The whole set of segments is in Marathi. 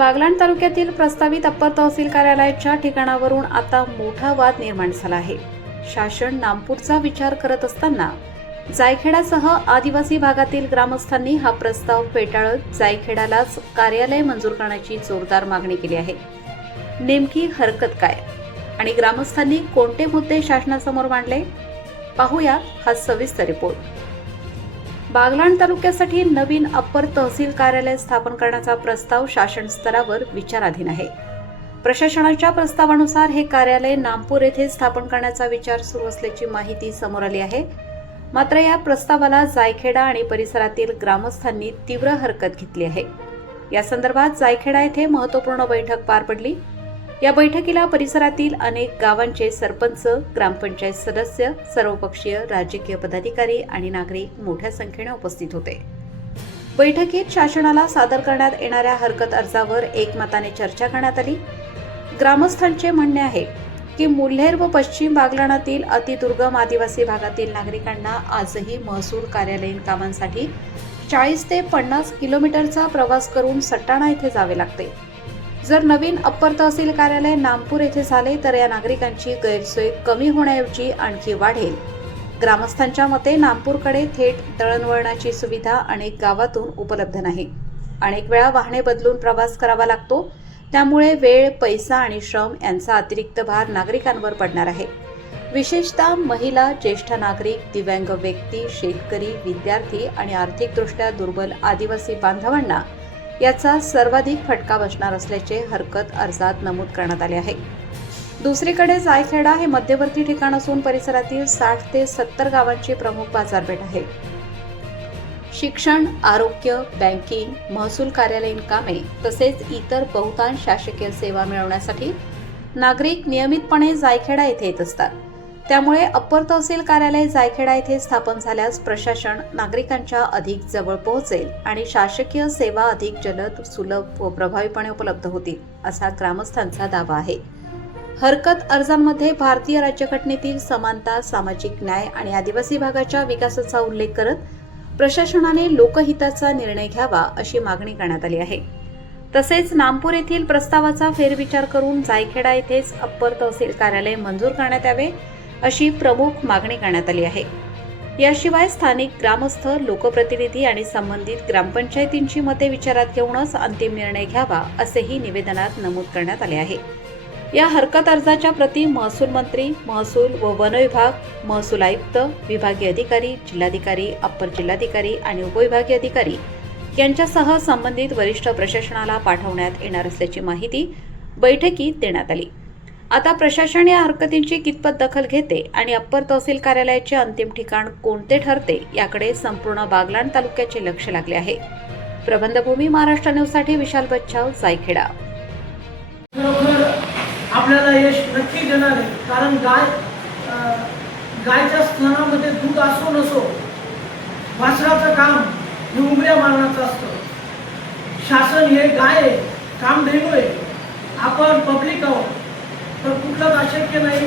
बागलाण तालुक्यातील प्रस्तावित अप्पर तहसील कार्यालयाच्या ठिकाणावरून आता मोठा वाद निर्माण झाला आहे। शासन नामपूरचा विचार करत असताना जायखेडासह आदिवासी भागातील ग्रामस्थांनी हा प्रस्ताव फेटाळत जायखेडालाच कार्यालय मंजूर करण्याची जोरदार मागणी केली आहे। नेमकी हरकत काय आणि ग्रामस्थांनी कोणते मुद्दे शासनासमोर मांडले, पाहूयात हा सविस्तर रिपोर्ट। बागलाण तालुक्यासाठी नवीन अप्पर तहसील कार्यालय स्थापन करण्याचा प्रस्ताव शासन स्तरावर विचाराधीन आहे। प्रशासनाच्या प्रस्तावानुसार हे कार्यालय नामपूर येथे स्थापन करण्याचा विचार सुरू असल्याची माहिती समोर आली आहे। मात्र या प्रस्तावाला जायखेडा आणि परिसरातील ग्रामस्थांनी तीव्र हरकत घेतली आहे। या संदर्भात जायखेडा येथे महत्त्वपूर्ण बैठक पार पडली। या बैठकीला परिसरातील अनेक गावांचे सरपंच, ग्रामपंचायत सदस्य, सर्वपक्षीय राजकीय पदाधिकारी आणि नागरिक मोठ्या संख्येने उपस्थित होते। बैठकीत शासनाला सादर करण्यात येणाऱ्या हरकत अर्जावर एकमताने चर्चा करण्यात आली। ग्रामस्थांचे म्हणणे आहे की मुल्हेर व पश्चिम बागलाणातील अतिदुर्गम आदिवासी भागातील नागरिकांना आजही महसूल कार्यालयीन कामांसाठी 40 ते 50 किलोमीटरचा प्रवास करून सटाणा येथे जावे लागते। जर नवीन अप्पर तहसील कार्यालय नामपूर येथे झाले तर या नागरिकांची गैरसोय कमी होण्याऐवजी आणखी वाढेल। ग्रामस्थांच्या मते नामपूरकडे थेट दळणवळणाची सुविधा अनेक गावातून उपलब्ध नाही। अनेक वेळा वाहने बदलून प्रवास करावा लागतो, त्यामुळे वेळ, पैसा आणि श्रम यांचा अतिरिक्त भार नागरिकांवर पडणार आहे। विशेषतः महिला, ज्येष्ठ नागरिक, दिव्यांग व्यक्ती, शेतकरी, विद्यार्थी आणि आर्थिकदृष्ट्या दुर्बल आदिवासी बांधवांना याचा सर्वाधिक फटका बसणार असल्याचे हरकत अर्जात नमूद करण्यात आले आहे। दुसरीकडे जायखेडा हे मध्यवर्ती ठिकाण असून परिसरातील 60 ते 70 गावांची प्रमुख बाजारपेठ आहे। शिक्षण, आरोग्य, बँकिंग, महसूल कार्यालयीन कामे तसेच इतर बहुतांश शासकीय सेवा मिळवण्यासाठी नागरिक नियमितपणे जायखेडा येथे येत असतात। त्यामुळे अप्पर तहसील कार्यालय जायखेडा येथे स्थापन झाल्यास प्रशासन नागरिकांच्या अधिक जवळ पोहोचेल आणि शासकीय सेवा अधिक जलद, सुलभ व प्रभावीपणे उपलब्ध होतील, असा ग्रामस्थांचा दावा आहे। हरकत अर्जांमध्ये भारतीय राज्यघटनेतील समानता, सामाजिक न्याय आणि आदिवासी भागाच्या विकासाचा उल्लेख करत प्रशासनाने लोकहिताचा निर्णय घ्यावा अशी मागणी करण्यात आली आहे। तसेच नामपूर येथील प्रस्तावाचा फेरविचार करून जायखेडा येथेच अप्पर तहसील कार्यालय मंजूर करण्यात यावे अशी प्रमुख मागणी करण्यात आली आहे। याशिवाय स्थानिक ग्रामस्थ, लोकप्रतिनिधी आणि संबंधित ग्रामपंचायतींची मते विचारात घेऊनच अंतिम निर्णय घ्यावा असेही निवेदनात नमूद करण्यात आले आहे। या हरकत अर्जाच्या प्रती महसूल मंत्री, महसूल व वन विभाग, महसूल आयुक्त, विभागीय अधिकारी, जिल्हाधिकारी, अप्पर जिल्हाधिकारी आणि उपविभागीय अधिकारी यांच्यासह संबंधित वरिष्ठ प्रशासनाला पाठवण्यात येणार असल्याची माहिती बैठकीत देण्यात आली। आता प्रशासन या हरकतींची कितपत दखल घेते आणि अप्पर तहसील कार्यालयाचे अंतिम ठिकाण कोणते ठरते याकडे संपूर्ण बागलाण तालुक्याचे लक्ष लागले आहे। प्रबंधभूमी महाराष्ट्र न्यूजसाठी विशाल बच्चाव, जायखेडा। आपल्याला यश नक्की देणार आहे, कारण गायच्या स्तनामध्ये दूध असो नसो, वासराचं काम हे उमऱ्या मारण्याचं असतं। शासन हे गाय आहे, कामधेनू आहे, आपण पब्लिक आहोत, तर कुठलंच अशक्य नाही।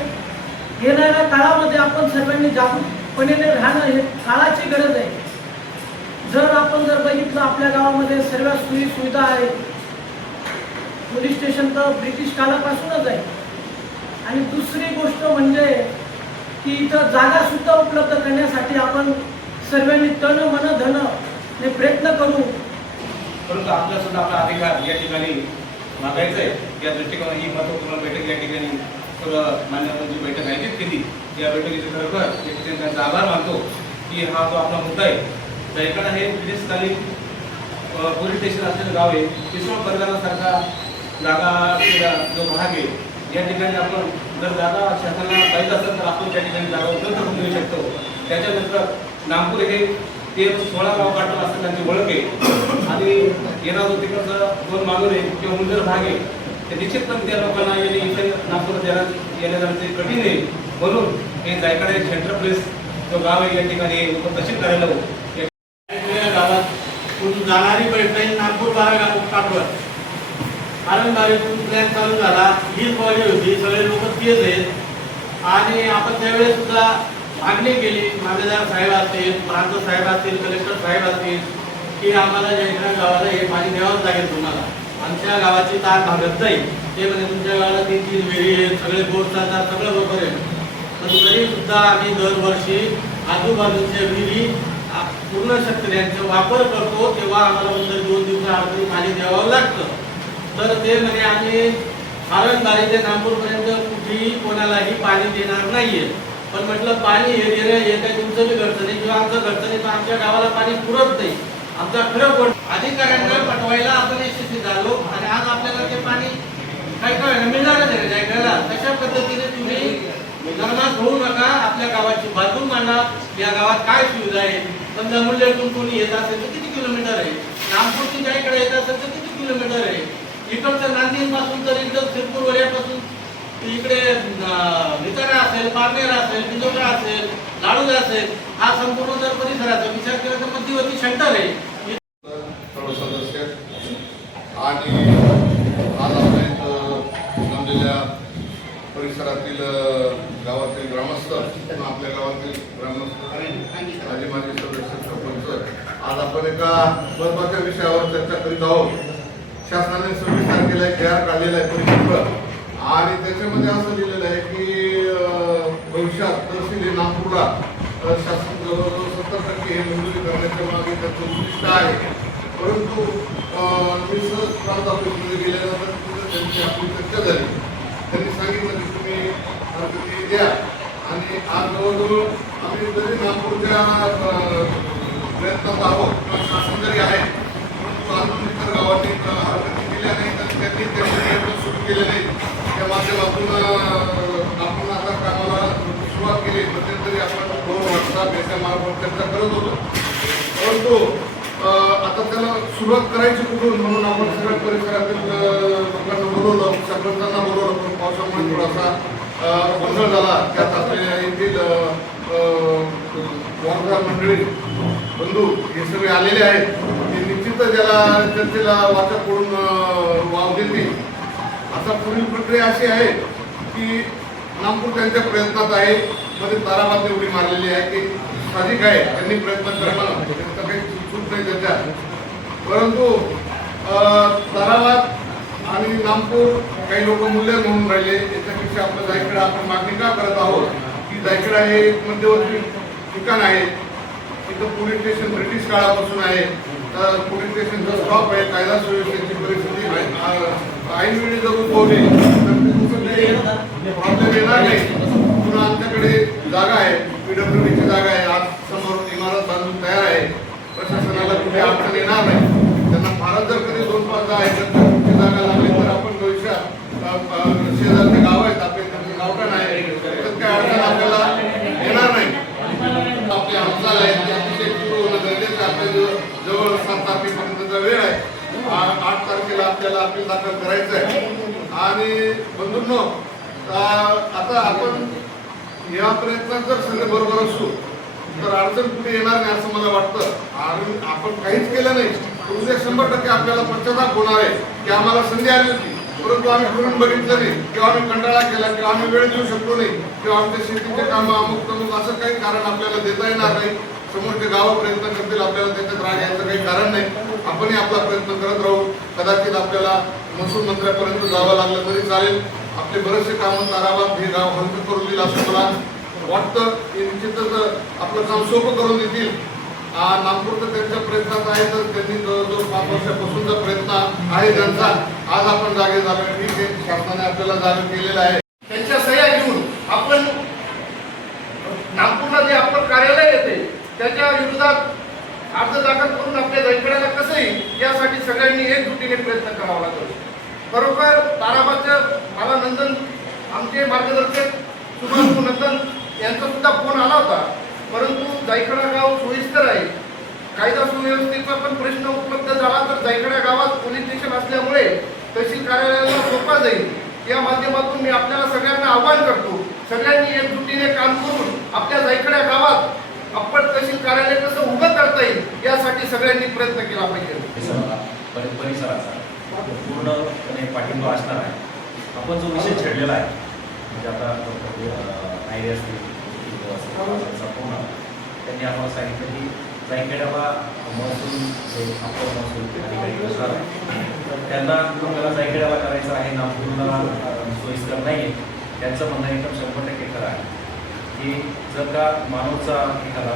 येणाऱ्या काळामध्ये आपण सर्वांनी जागरूकपणे राहणं हे काळाची गरज आहे। जर आपण बघितलं आपल्या गावामध्ये सर्व सोयी सुविधा आहेत, पोलीस स्टेशन तर ब्रिटिश काळापासूनच आहे। आणि दुसरी गोष्ट म्हणजे की इथं जागा सुद्धा उपलब्ध करण्यासाठी आपण सर्वांनी तन मन धन हे प्रयत्न करू। परंतु आपला सुद्धा आपला अधिकार या ठिकाणी मागायचं आहे। या दृष्टिकोनाने ही महत्त्वपूर्ण बैठक या ठिकाणी सर्व मान्यवरांची बैठक आयोजित केली। या बैठकीचे खरोखर या ठिकाणी त्यांचा आभार मानतो की हा जो आपला मुद्दा आहे। जायखेडा हे ब्रिटिशकालीन पोलीस स्टेशन असलेलं गाव आहे। किशोर परगणासारखा जागा जो भाग आहे, या ठिकाणी आपण जर जागा शासनाला पाहिजे असेल तर आपण त्या ठिकाणी जागा उपलब्ध करून देऊ शकतो। त्याच्यानंतर नामपूर हे 16 गाव काटून असं त्यांची ओळख आहे आणि येणार जो तिकडचा 2 मागुरे किंवा मुंदर भाग आहे ते निश्चितपणे त्या लोकांना इथे नागपूर येण्या जाण्याचे कठीण आहे। म्हणून हे जायखेडा एक सेंट्रल प्लेस जो गाव आहे या ठिकाणी तहसील कार्यालय गावात जाणारी बैठक नागपूर 12 गाव काटवर आरंगारीतून प्लॅन चालू झाला। हीच बॉडी होती, सगळे लोक तेच आहेत आणि आपण त्यावेळेस सुद्धा मागणी केली, मामलेदार साहेब असतील, प्रांत साहेब असतील, कलेक्टर साहेब असतील की आम्हाला जायखेडा गावाला हे पाणी द्यावंच लागेल तुम्हाला। आमच्या गावाची तार भागत नाही. ते म्हणजे तुमच्या गावाला 3-3 विहिरी आहेत, सगळे बोर चालतात, सगळं बरोबर आहे. पण तरी सुद्धा आम्ही दरवर्षी आजूबाजूच्या विहिरी पूर्ण शेतकऱ्यांचा वापर करतो, तेव्हा आम्हाला नंतर 2 दिवसाआधी पाणी द्यावं लागतं. तर ते म्हणजे आम्ही सारंगबारी ते नागपूरपर्यंत कुठेही कोणालाही पाणी देणार नाहीये. पण म्हटलं पाणी हे देणं हे काही तुमचं बी घरचं नाही किंवा आमचं घरचं नाही, तर आमच्या गावाला पाणी पुरत नाही. आमचा खरं अधिकाऱ्यांना पटवायला आपण यशस्वी झालो आणि आज आपल्याला ते पाणी काही कळलं मिळणारच आहे जायला. तशा पद्धतीने तुम्ही निर्माण होऊ नका, आपल्या गावाची बाजू मांडा. या गावात काय सुविधा आहे, समजा मुल्ल्यातून कोणी येत असेल तर किती किलोमीटर आहे, नागपूरची ज्याकडे येत असेल तर किती किलोमीटर आहे, इकडचं नांदेडपासून तर इकडं शिरपूर वड्यापासून इकडे निचारा असेल, पारनेर असेल, बिजोरा असेल, लाडूला असेल, हा संपूर्ण जर परिसराचा विचार केला तर मध्यवर्ती सेंटर आहे. सर्व सदस्य आणि आज आपल्या इथं जमलेल्या परिसरातील गावातील ग्रामस्थ, आपल्या गावातील ग्रामस्थ आणि माजी सदस्य सरपंच, आज आपण एका महत्त्वाच्या विषयावर चर्चा करीत आहोत. शासनाने 26 तारखेला एक GR काढलेला आहे परिपत्र, आणि त्याच्यामध्ये असं लिहिलेलं आहे की भविष्यात तहसील नागपूरला शासन जवळजवळ 70% हे मंजुरी करण्याच्या मागे त्याचं उद्दिष्ट आहे. परंतु मी सहज प्रांत ऑफिसमध्ये गेल्यानंतर त्यांची आपली चर्चा झाली. त्यांनी सांगितलं की तुम्ही हरकती द्या, आणि आज जवळजवळ आम्ही जरी नागपूरच्या प्रयत्नात आहोत किंवा शासन जरी आहे, परंतु अजून इतर गावांनी हरकती दिल्या नाही तर त्यांनी त्याचे प्रयत्न सुरू केले नाही. त्या माध्यमातून आपण आता कामाला सुरुवात केली. मध्यंतरी आपण 2 WhatsApp याच्या मार्फत चर्चा करत होतो, परंतु आता त्याला सुरुवात करायची कुठून म्हणून आपण सगळ्या परिसरातील लोकांना बोलवलं, सरपंचांना बोलवलं. पण पावसामुळे थोडासा गोंधळ झाला. त्यात आपल्या येथील वार्ताहर मंडळी बंधू हे सगळे आलेले आहेत. ते निश्चितच याला चर्चेला वाचा करून वाव देतील. आता पुढील प्रक्रिया अशी आहे की नागपूर त्यांच्या प्रयत्नात आहे. मध्ये ताराबाद एवढी मारलेली आहे की साहजिक आहे, त्यांनी प्रयत्न करणं त्याचा काही चूक नाही त्याच्यात. परंतु ताराबाद आणि नागपूर काही लोक मूल्य म्हणून राहिले. याच्यापेक्षा आपलं जायखेडा आपण मागणी का करत आहोत की जायखेडा हे एक मध्यवर्ती ठिकाण आहे. इथं पोलीस स्टेशन ब्रिटिश काळापासून आहे. तर पोलीस स्टेशनचा स्टॉप आहे. कायदा सुव्यवस्थेची परिस्थिती ऐनवेळी जर उद्भवली तर प्रॉब्लेम येणार नाही. पुन्हा आमच्याकडे जागा आहे, PWDची जागा आहे. आज समोर इमारत बांधून तयार आहे. प्रशासनाला कुठे अडचण येणार नाही. त्यांना फारच जर कधी 2-5-10 एकरची जागा लागली तर आपण भविष्यात शेजारचे गाव आहेत, आपले त्यांचे गावठाण आहे, तर काही अडचण आपल्याला येणार नाही. आपले हालचाल आहेत ते अतिशय सुरू होणं गरजेचं. आपल्या जवळ 7 तारखेपर्यंतचा वेळ आहे. 8 तारखेला आपल्याला अपील दाखल करायचं आहे. आणि बंधूंनो, आता आपण या प्रयत्नात जर सगळे बरोबर असू तर अडचण कुठे येणार नाही असं मला वाटतं. आणि आपण काहीच केलं नाही तर उद्या 100% आपल्याला पश्चाताप होणार आहे की आम्हाला संधी आली होती, परंतु आम्ही फिरून बघितलं नाही, किंवा आम्ही कंटाळा केला, किंवा आम्ही वेळ देऊ शकलो नाही, किंवा आमच्या शेतीचे कामं अमुक तमुक असं काही कारण आपल्याला देता येणार नाही. समोरचे गावं प्रयत्न करतील, आपल्याला त्याच्यात राग यायचं काही कारण नाही. आपणही आपला प्रयत्न करत राहू. कदाचित आपल्याला महसूल मंत्र्यापर्यंत जावं लागलं तरी चालेल. आपले बरेचसे कामं ताराबाद हे गाव हलकं करून दिलं असं मला वाटतं. हे निश्चितच आपलं काम सोपं करून देतील. नागपूर तर त्यांच्या प्रयत्नात आहे, तर त्यांनी जवळजवळ 5 वर्षापासूनचा प्रयत्न आहे त्यांचा. आज आपण जागे झालो, ठीक आहे, शासनाने आपल्याला जागे केलेलं आहे. त्यांच्या सह्या घेऊन आपण नागपूरला जे आपण कार्यालय येते त्याच्या विरोधात अर्ज दाखल करून आपल्या जायखेड्याला कसं येईल यासाठी सगळ्यांनी एकजुटीने प्रयत्न करावा लागतो. बरोबर ताराबादचं मला नंदन आमचे मार्गदर्शक सुभाष नंदन यांचा सुद्धा फोन आला होता, परंतु जायखेडा गाव सोयीस्कर आहे. कायदा सुव्यवस्थेचा पण प्रश्न उपलब्ध झाला तर जायखेडा गावात पोलीस स्टेशन असल्यामुळे तहसील कार्यालयाला सोपा जाईल. या माध्यमातून मी आपल्याला सगळ्यांना आवाहन करतो, सगळ्यांनी एकजुटीने काम करून आपल्या जायखेडा गावात अप्पर तहसील कार्यालय कसं उभं करता येईल यासाठी सगळ्यांनी प्रयत्न केला पाहिजे. परिसराचा पूर्णपणे पाठिंबा असणार आहे. आपण जो विषय छेडलेला आहे म्हणजे आता आयडी असतील फोन त्यांनी आम्हाला सांगितलं की जायखेड्याला महसूल जे अप्पर महसूल अधिकारी असणार आहे तर त्यांना आपल्याला जायखेड्याला करायचं आहे, नागपूरला सोयीस्कर नाही आहे. त्यांचं म्हणणं एकदम 100% खरं आहे की जर का मानवचा एखादा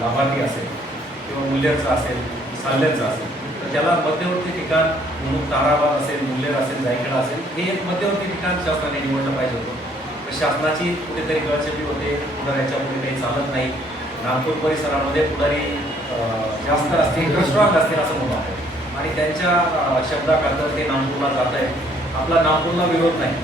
लाभार्थी असेल किंवा मुल्लेरचा असेल, साल्हेरचा असेल तर त्याला मध्यवर्ती ठिकाण म्हणून ताराबाद असेल, मुल्लेर असेल, जायखेडा असेल हे एक मध्यवर्ती ठिकाण शासनाने निवडलं पाहिजे होतं. तर शासनाची कुठेतरी गळचेपी होते, पुढाऱ्याच्या पुढे काही चालत नाही. नागपूर परिसरामध्ये पुढारी जास्त असतील, स्ट्रॉंग असतील असं म्हणू आपण आणि त्यांच्या शब्दाखातर ते नागपूरला जात आहे. आपला नागपूरला विरोध नाही,